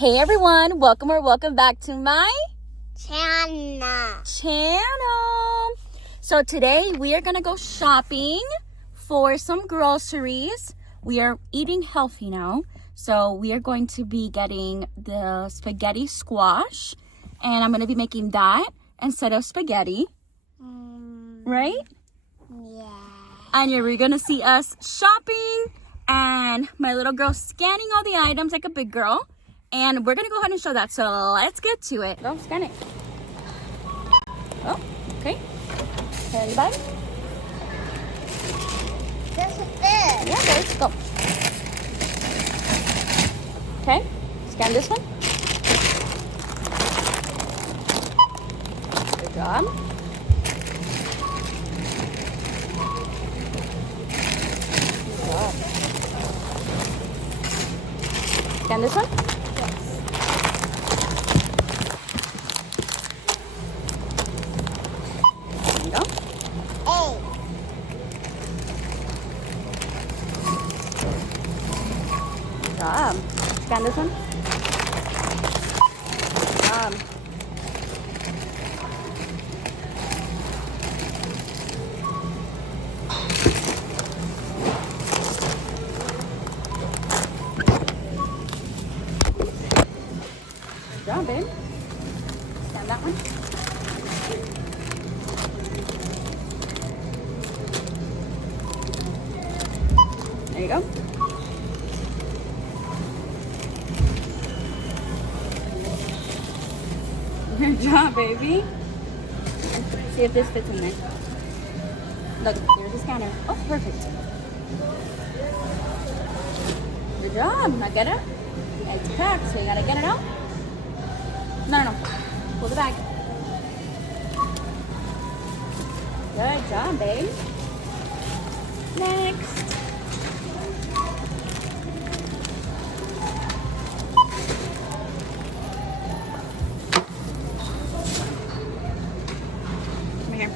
Hey everyone, welcome or welcome back to my channel. So today we are gonna go shopping for some groceries. We are eating healthy now, so we are going to be getting the spaghetti squash, and I'm gonna be making that instead of spaghetti, right? Yeah. And you're gonna see us shopping and my little girl scanning all the items like a big girl. And we're gonna go ahead and show that. So let's get to it. Go scan it. Oh, okay. Turn the bag. This is it. Yeah, let's go. Okay, scan this one. Good job. Good job. Scan this one. Job. Scan this one. Job. Good job, babe. Scan that one. There you go. Good job, baby. See if this fits in there. Look, there's the scanner. Oh, perfect. Good job. Now get it. It's packed, so you gotta get it out. No. Pull the bag. Good job, babe. Next. Here.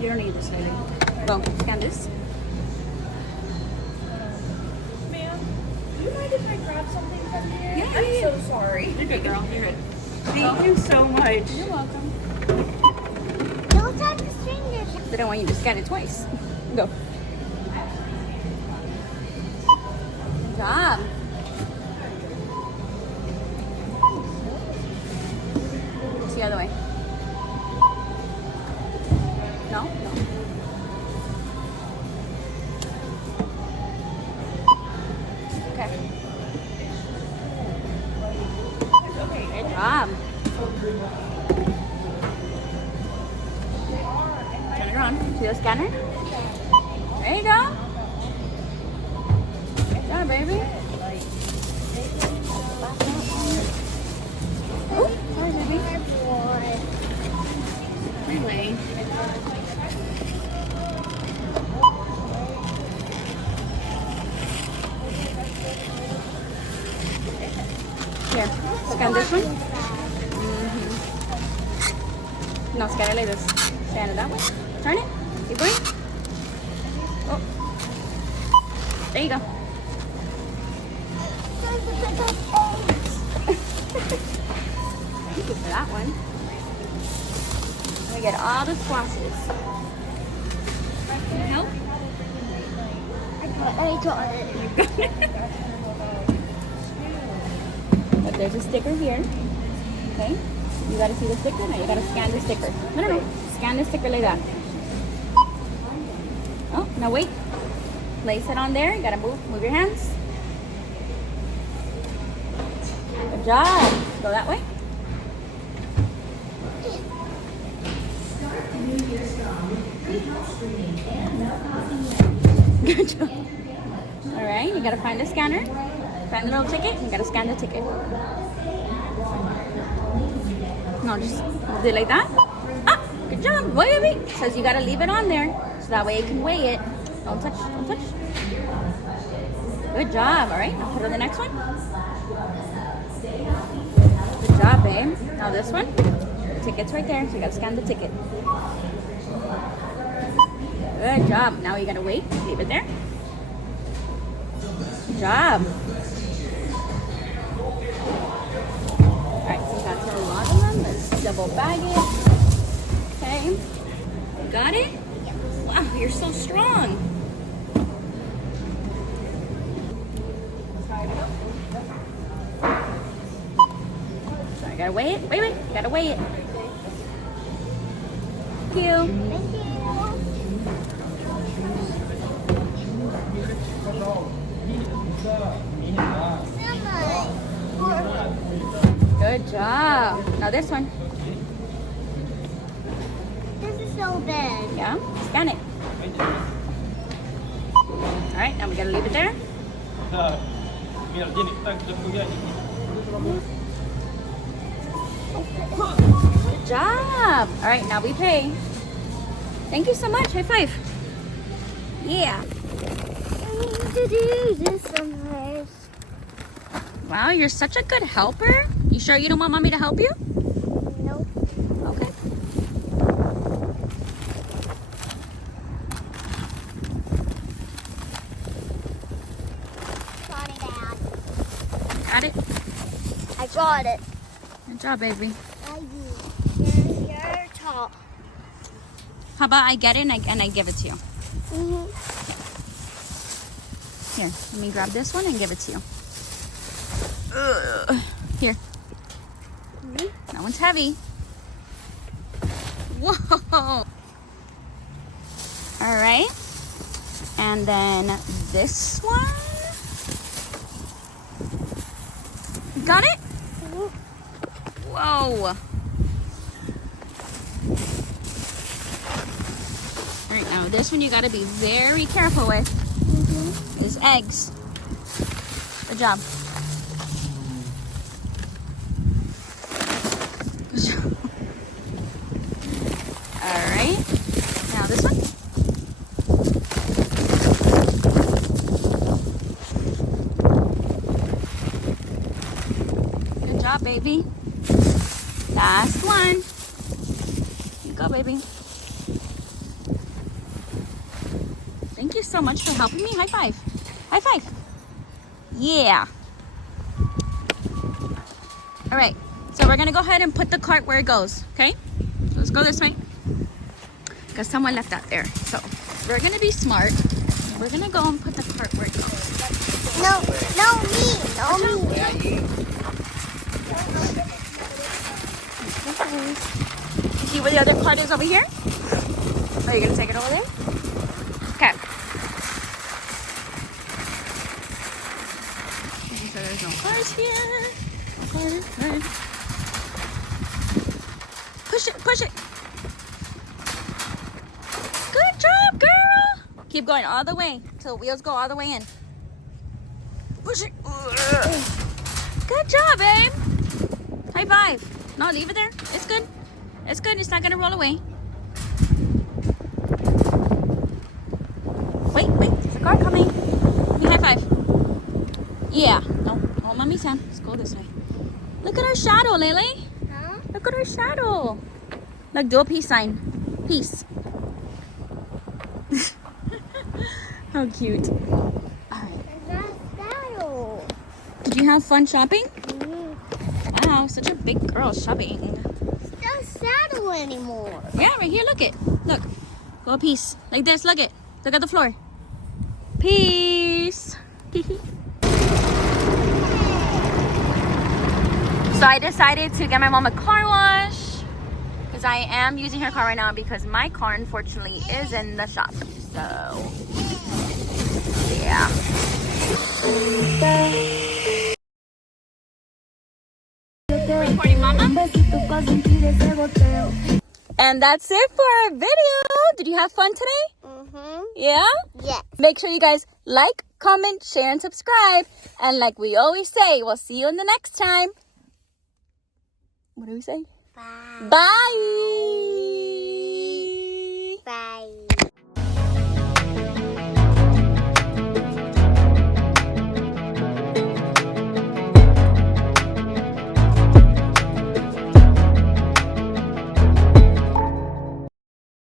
You don't need this, lady. Go, scan this. Ma'am, do you mind if I grab something from here? Yeah, I'm yeah. so sorry. You're good, girl. You're good. Thank you so much. You're welcome. Don't touch the strangers. They don't want you to scan it twice. Go. Good job. It's the other way. No? Okay. Good job. Turn it on. See the scanner? There you go. Good job, baby. Oh, sorry, baby. Anyway. Here, scan this one. No, scan it like this. Scan it that way. Turn it. Keep going. Oh. There you go. Thank you for that one. Let me get all the squashes. Can I help? I got it. But there's a sticker here. Okay. You gotta see the sticker. Now you gotta scan the sticker. No. Scan the sticker like that. Oh, now wait. Place it on there. You gotta move your hands. Good job. Go that way. Good job. All right, you gotta find the scanner. Find the little ticket. You gotta scan the ticket. No, just do it like that. Ah, good job, boy, baby. Says you gotta leave it on there so that way you can weigh it. Don't touch, don't touch. Good job. All right, now put on the next one. Okay, now this one. The ticket's right there, so you gotta scan the ticket. Good job. Now you gotta wait. Leave it there. Good job. Alright, so that's a lot of them. Let's double bag it. Okay. Got it? Wow, you're so strong. So I gotta weigh it. Wait. Gotta weigh it. Thank you. Thank you. Good job. Now this one. This is so big. Yeah, scan it. Alright, now we gotta leave it there. Good job. Alright, now we pay. Thank you so much. High five. Yeah. I need to do this somewhere. Wow, you're such a good helper. You sure you don't want mommy to help you? Nope. Okay. Got it, Dad. Got it? I got it. Good job, baby. I do. You're tall. How about I get it and I give it to you? Mm-hmm. Here, let me grab this one and give it to you. Here. That one's heavy. Whoa! All right. And then this one. Got it? Whoa. All right, now this one you gotta be very careful with. Is eggs. Good job. All right. Now this one. Good job, baby. Last one. Here you go, baby. Thank you so much for helping me. High five. High five. Yeah. All right. So we're going to go ahead and put the cart where it goes. Okay? So let's go this way. Because someone left that there. So we're going to be smart. We're going to go and put the cart where it goes. No, me. You see where the other cart is over here? Are you going to take it over there? Okay. So there's no cars here. No cars. Push it. Good job, girl. Keep going all the way till wheels go all the way in. Push it. Good job, babe. High five. No, leave it there. It's good. It's good. It's not gonna roll away. Wait. There's a car coming. Give me high five. Yeah. No, mommy's hand. Let's go this way. Look at our shadow, Lily. Huh? Look at our shadow. Look, do a peace sign. Peace. How cute. All right. That's Did you have fun shopping? Mm-hmm. Wow, such a big girl shopping. It's not saddle anymore. Yeah, right here. Look it. Look. Go peace. Like this. Look it. Look at the floor. Peace. So I decided to get my mom a car wash. Because I am using her car right now because my car unfortunately is in the shop. So, yeah. Recording, Mama. And that's it for our video. Did you have fun today? Mm-hmm. Yeah? Yes. Make sure you guys like, comment, share, and subscribe. And like we always say, we'll see you in the next time. What do we say? Bye. Bye. Bye.